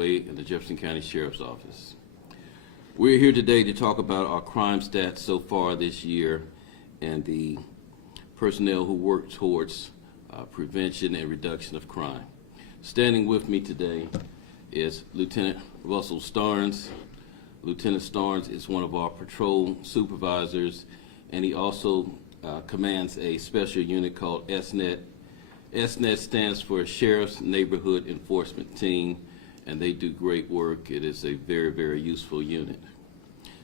Pettway in the Jefferson County Sheriff's Office. We're here today to talk about our crime stats so far this year and the personnel who work towards prevention and reduction of crime. Standing with me today is Lieutenant Russell Starnes. Lieutenant Starnes is one of our patrol supervisors, and he also commands a special unit called SNET. SNET stands for Sheriff's Neighborhood Enforcement Team, and they do great work. It is a very, very useful unit.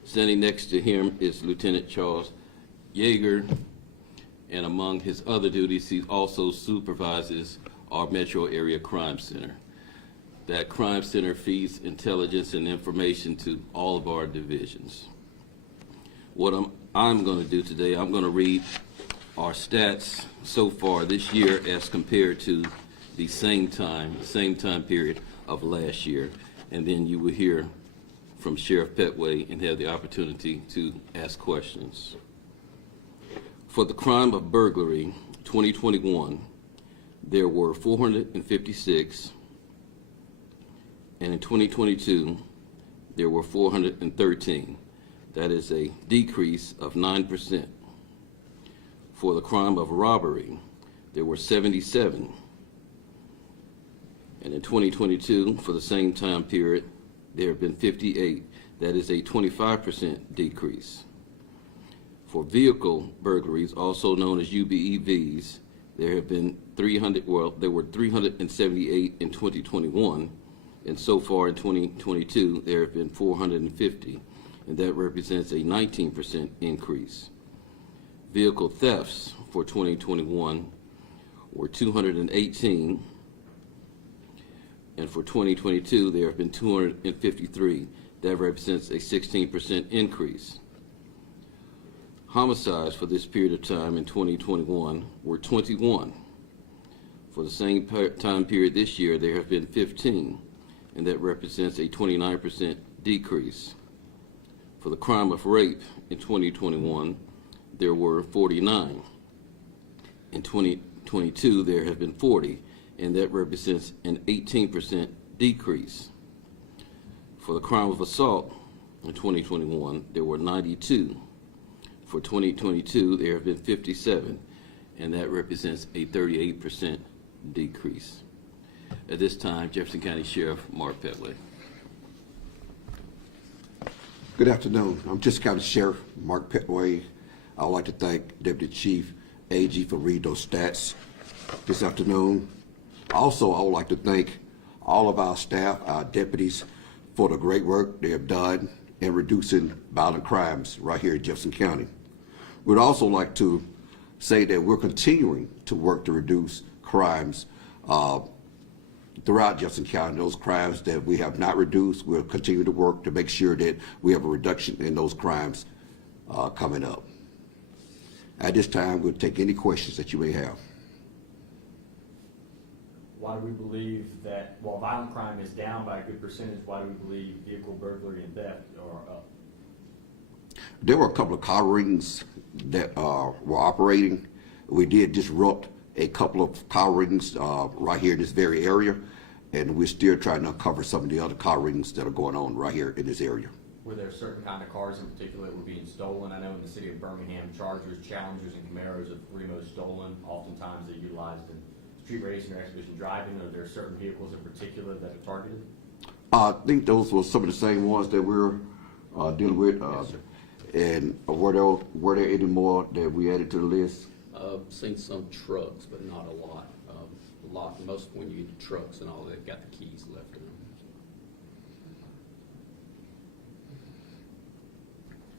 Standing next to him is Lieutenant Charles Yeager, and among his other duties, he also supervises our Metro Area Crime Center. That crime center feeds intelligence and information to all of our divisions. What I'm going to do today, I'm going to read our stats so far this year as compared to the same time period of last year, and then you will hear from Sheriff Pettway and have the opportunity to ask questions. For the crime of burglary, 2021, there were 456, and in 2022, there were 413. That is a decrease of 9%. For the crime of robbery, there were 77. And in 2022, for the same time period, there have been 58. That is a 25% decrease. For vehicle burglaries, also known as UBEVs, there have been there were 378 in 2021, and so far in 2022, there have been 450, and that represents a 19% increase. Vehicle thefts for 2021 were 218, and for 2022, there have been 253. That represents a 16% increase. Homicides for this period of time in 2021 were 21. For the same time period this year, there have been 15, and that represents a 29% decrease. For the crime of rape in 2021, there were 49. In 2022, there have been 40, and that represents an 18% decrease. For the crime of assault in 2021, there were 92. For 2022, there have been 57, and that represents a 38% decrease. At this time, Jefferson County Sheriff Mark Pettway. Good afternoon. I'm Jefferson County Sheriff Mark Pettway. I'd like to thank Deputy Chief AG for reading those stats this afternoon. Also, I would like to thank all of our staff, our deputies, for the great work they have done in reducing violent crimes right here in Jefferson County. We'd also like to say that we're continuing to work to reduce crimes throughout Jefferson County. Those crimes that we have not reduced, we'll continue to work to make sure that we have a reduction in those crimes coming up. At this time, we'll take any questions that you may have. Why do we believe that while violent crime is down by a good percentage, why do we believe vehicle burglary and theft are up? There were a couple of car rings that were operating. We did disrupt a couple of car rings right here in this very area, and we're still trying to uncover some of the other car rings that are going on right here in this area. Were there certain kind of cars in particular that were being stolen? I know in the city of Birmingham, Chargers, Challengers, and Camaros are three most stolen. Oftentimes they're utilized in street racing or expedition driving. Are there certain vehicles in particular that are targeted? I think those were some of the same ones that we're dealing with. Yes, sir. And were there any more that we added to the list? Seen some trucks, but not a lot. Most when you get the trucks and all, they've got the keys left in them.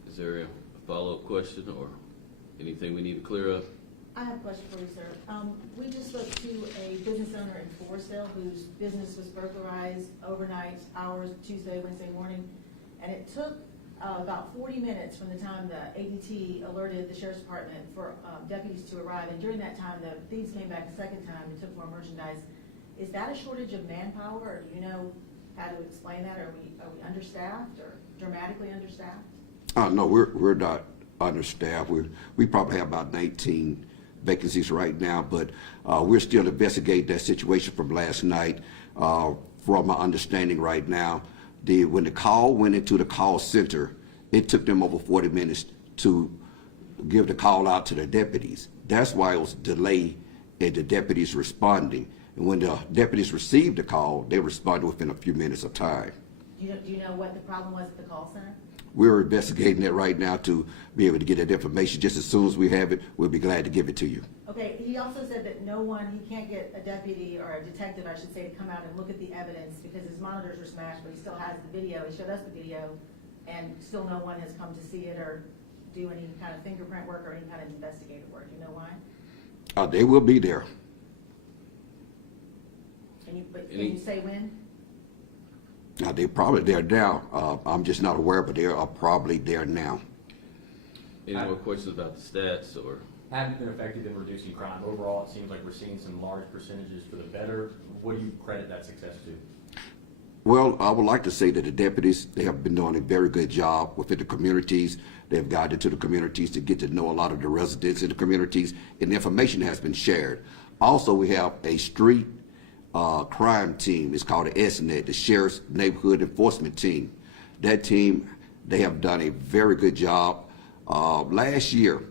Is there a follow-up question or anything we need to clear up? I have a question for you, sir. We just spoke to a business owner in Forestville whose business was burglarized overnight hours, Tuesday, Wednesday morning, and it took about 40 minutes from the time the ADT alerted the Sheriff's Department for deputies to arrive, and during that time the thieves came back a second time and took more merchandise. Is that a shortage of manpower, or do you know how to explain that? Are we understaffed or dramatically understaffed? No, we're not understaffed. We probably have about 19 vacancies right now, but we're still investigating that situation from last night. from my understanding right now, when the call went into the call center, it took them over 40 minutes to give the call out to the deputies. That's why it was delayed in the deputies responding. And when the deputies received the call, they responded within a few minutes of time. Do you know what the problem was at the call center? We're investigating that right now to be able to get that information. Just as soon as we have it, we'll be glad to give it to you. Okay, he also said that he can't get a deputy or a detective, I should say, to come out and look at the evidence because his monitors were smashed, but he still has the video. He showed us the video, and still no one has come to see it or do any kind of fingerprint work or any kind of investigative work. Do you know why? They will be there. Can you say when? Now, they're probably there now. I'm just not aware, but they are probably there now. Any more questions about the stats or? Have you been effective in reducing crime? Overall, it seems like we're seeing some large percentages for the better. What do you credit that success to? Well, I would like to say that the deputies, they have been doing a very good job within the communities. They've gotten into the communities to get to know a lot of the residents in the communities, and the information has been shared. Also, we have a street crime team. It's called the SNET, the Sheriff's Neighborhood Enforcement Team. That team, they have done a very good job. Last year,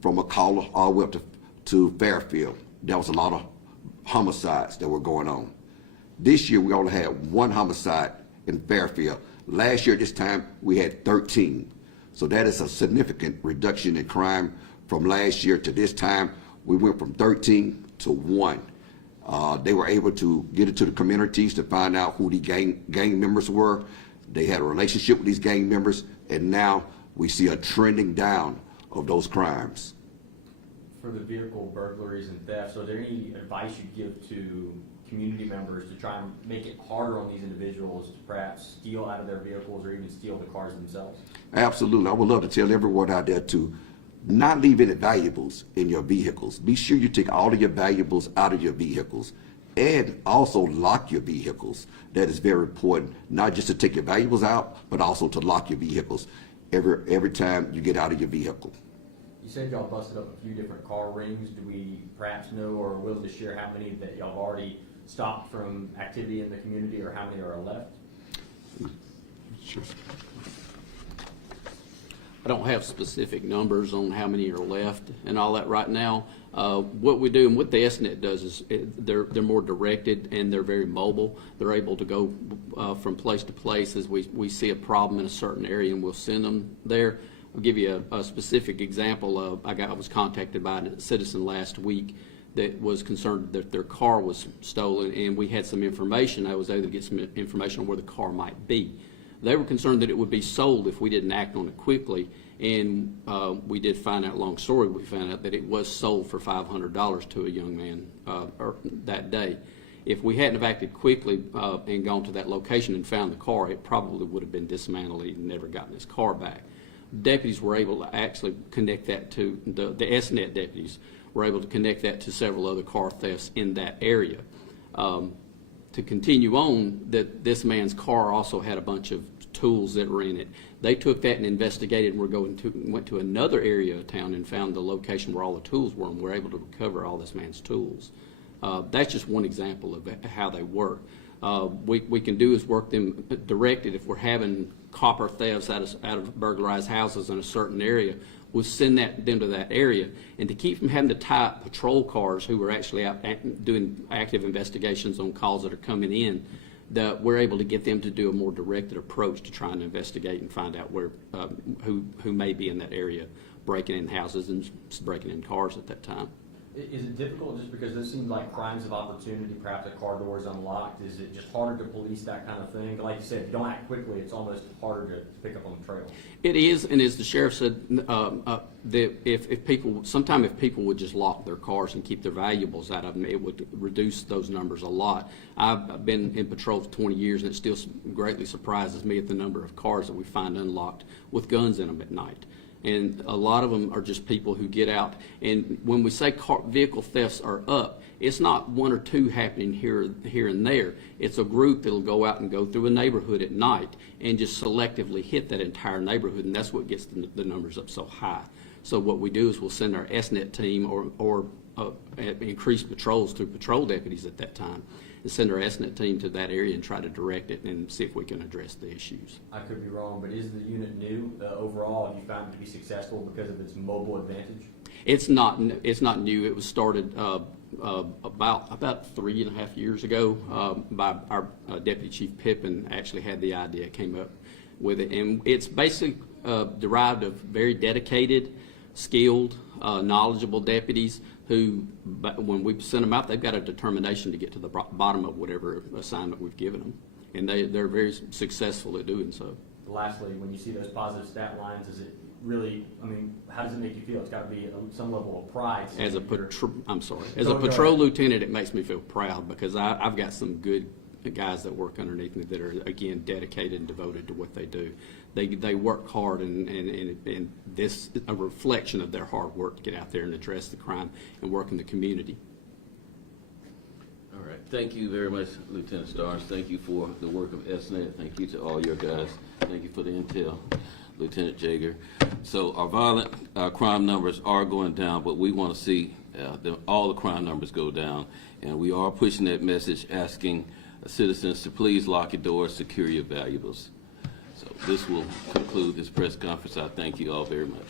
from McCalla all the way up to Fairfield, there was a lot of homicides that were going on. This year, we only had 1 homicide in Fairfield. Last year, this time, we had 13. So that is a significant reduction in crime from last year to this time. We went from 13 to 1. They were able to get into the communities to find out who the gang members were. They had a relationship with these gang members, and now we see a trending down of those crimes. For the vehicle burglaries and thefts, are there any advice you'd give to community members to try and make it harder on these individuals to perhaps steal out of their vehicles or even steal the cars themselves? Absolutely. I would love to tell everyone out there to not leave any valuables in your vehicles. Be sure you take all of your valuables out of your vehicles, and also lock your vehicles. That is very important, not just to take your valuables out, but also to lock your vehicles every time you get out of your vehicle. You said y'all busted up a few different car rings. Do we perhaps know or are willing to share how many that y'all have already stopped from activity in the community or how many are left? Sure. I don't have specific numbers on how many are left and all that right now. What we do and what the SNET does is they're more directed and they're very mobile. They're able to go from place to place as we see a problem in a certain area, and we'll send them there. I'll give you a specific example. I was contacted by a citizen last week that was concerned that their car was stolen, and we had some information. I was able to get some information on where the car might be. They were concerned that it would be sold if we didn't act on it quickly, and we did find out, long story, we found out that it was sold for $500 to a young man that day. If we hadn't have acted quickly and gone to that location and found the car, it probably would have been dismantled and never gotten his car back. Deputies were able to actually connect that to, the SNET deputies were able to connect that to several other car thefts in that area. To continue on, that this man's car also had a bunch of tools that were in it. They took that and investigated, and went to another area of town and found the location where all the tools were, and were able to recover all this man's tools. That's just one example of how they work. We can do is work them directed. If we're having copper thefts out of burglarized houses in a certain area, we'll send them to that area. And to keep from having to tie up patrol cars who are actually out doing active investigations on calls that are coming in, that we're able to get them to do a more directed approach to trying to investigate and find out where who may be in that area breaking in houses and breaking in cars at that time. Is it difficult just because those seem like crimes of opportunity, perhaps a car door is unlocked? Is it just harder to police that kind of thing? Like you said, if you don't act quickly, it's almost harder to pick up on the trail. It is, and as the sheriff said, if people would just lock their cars and keep their valuables out of them, it would reduce those numbers a lot. I've been in patrol for 20 years, and it still greatly surprises me at the number of cars that we find unlocked with guns in them at night. And a lot of them are just people who get out. And when we say vehicle thefts are up, it's not one or two happening here and there. It's a group that'll go out and go through a neighborhood at night and just selectively hit that entire neighborhood, and that's what gets the numbers up so high. So what we do is we'll send our SNET team or increase patrols through patrol deputies at that time. and send our SNET team to that area and try to direct it and see if we can address the issues. I could be wrong, but is the unit new overall? Have you found it to be successful because of its mobile advantage? It's not new. It was started about 3.5 years ago by our Deputy Chief Pippin. Actually had the idea, came up with it, and it's basically derived of very dedicated, skilled, knowledgeable deputies who, when we send them out, they've got a determination to get to the bottom of whatever assignment we've given them, and they're very successful at doing so. Lastly, when you see those positive stat lines, is it really, I mean, how does it make you feel? It's got to be some level of pride. As a Go patrol ahead. lieutenant, it makes me feel proud because I've got some good guys that work underneath me that are, again, dedicated and devoted to what they do. They work hard, and this is a reflection of their hard work to get out there and address the crime and work in the community. All right. Thank you very much, Lieutenant Stars. Thank you for the work of SNET. Thank you to all your guys. Thank you for the intel, Lieutenant Jager. So our violent crime numbers are going down, but we want to see all the crime numbers go down. And we are pushing that message, asking citizens to please lock your doors, secure your valuables. So this will conclude this press conference. I thank you all very much.